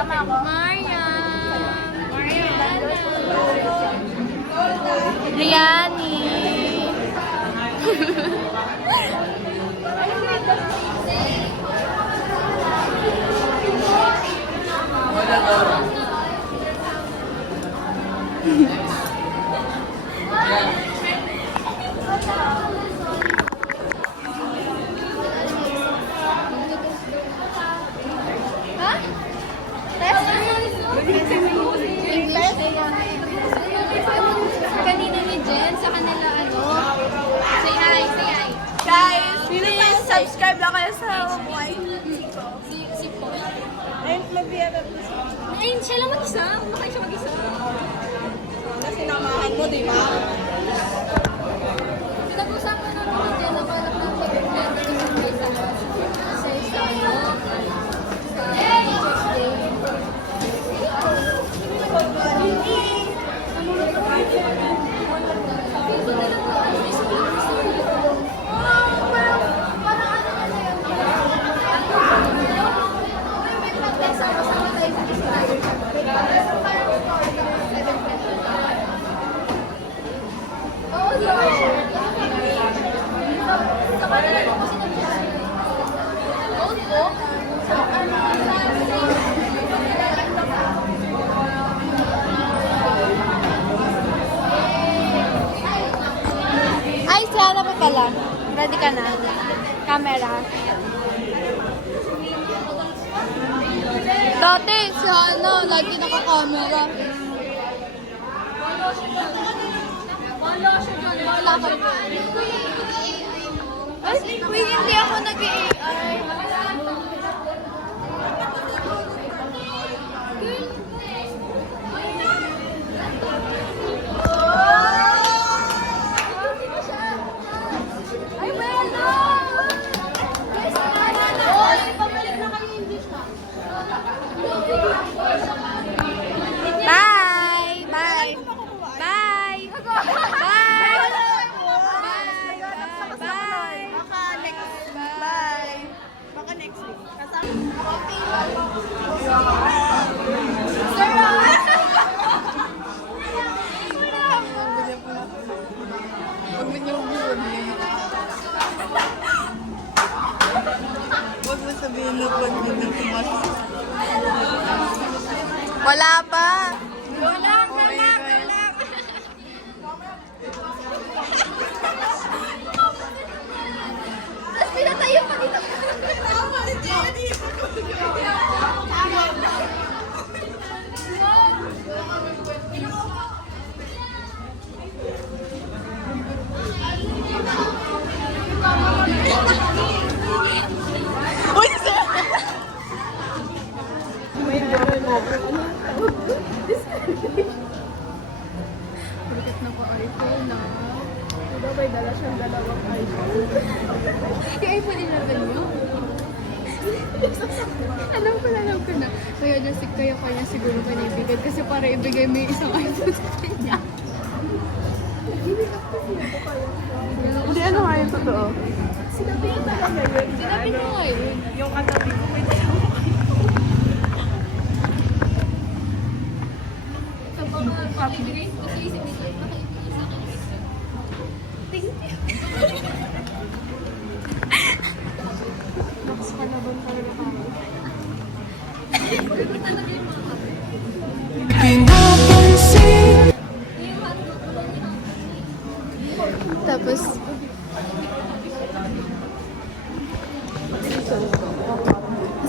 Tama ako. Liani. Kanina ni Jen sa kanila ano. Say hi, say hi. Guys, please subscribe lang kayo sa YT ko. Si Paul. Ayun, mag-diagat na siya. Ayun, siya lang mag-isa. Baka siya mag-isa. Kasi namahan mo, di ba? Pinag-usapan namin ni Jen na parang mag-blend yung isa sa isa. Sa Teacher's Day. Ay, sana pa pala. Ready ka na? Camera. Dati, si ano, lagi naka-camera. Wala ka. Ay, wait, hindi ako nag-AI. Bye! Bye! Bye! Bye! Bye! Baka next Bye. Baka next week. Huwag mo niyong buwan. Huwag mo sabihin na pag nang pumasok. Wala pa. Wala ka na! Tapos pinatayo pa dito. Uy, sir! Bakit na po iPhone na? Diba may dala siyang dalawang iPhone? Yung iPhone 11 niyo? alam ko na. Kaya siguro kanibigan kasi para ibigay mo yung isang iPhone sa kanya. Hindi, ano nga yung totoo? Sinabi ko talaga yun. Sinabi ko nga yun. Yung katabi ko, may Sa mga ibigay kasi isip nito, makikita sa akin. Thank you. Next ka na ba talaga kami? Tapos,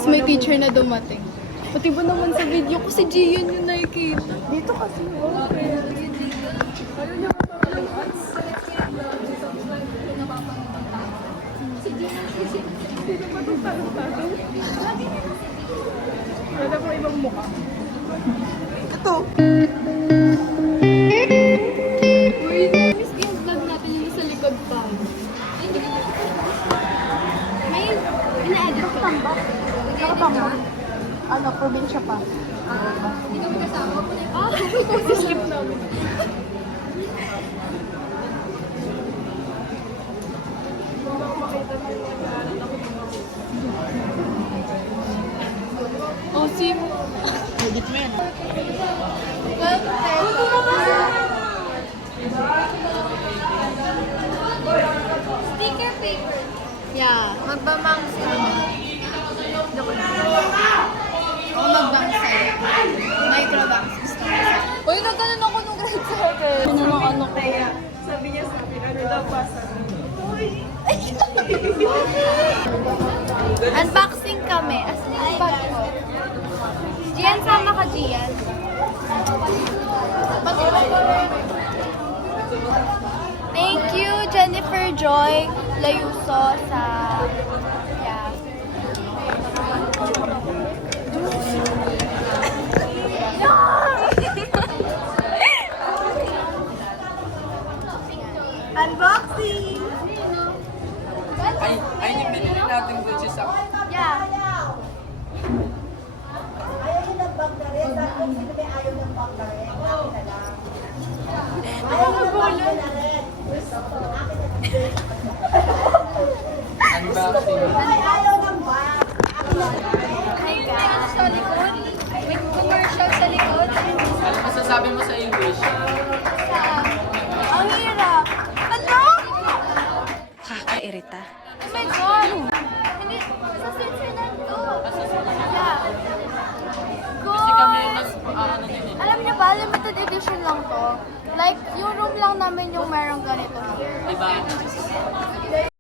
may teacher na dumating. Pati ba naman sa video ko si Gian yung nakikita. Dito kasi, okay. Wala ko ibang mukha. Ito. Uy, miss yung vlog natin yung nasa likod pa. Ay, hindi ko na. May ina-edit ko. Nakapang ano, probinsya pa. Hindi kami kasama. Skip namin. Oh, sim. Init mo yan. Sticker paper. Yeah. Magpamangsi. Ako magbangsay. Microbanks. Gusto ko siya. Uy, nagkaroon ako nung grade 7. Ano ng ano ko? Sabi niya sa akin, ano daw pasa? Unboxing kami. As in, bag ko. Gian, sama ka, Gian. Thank you, Jennifer Joy Layuso sa... Yeah. Unboxing! Ay, yung binili natin Gucci sa... Yeah. Unboxing. Ay, may ano sa likod? May commercial sa likod? Ano masasabi mo sa English? Ang hirap. Ano? Kakairita. Oh my God! Hindi, sa Switzerland to. Yeah. Kasi kami yung Good! ano din eh. Alam niyo ba, limited edition lang to. Like, yung room lang namin yung merong ganito here. Diba?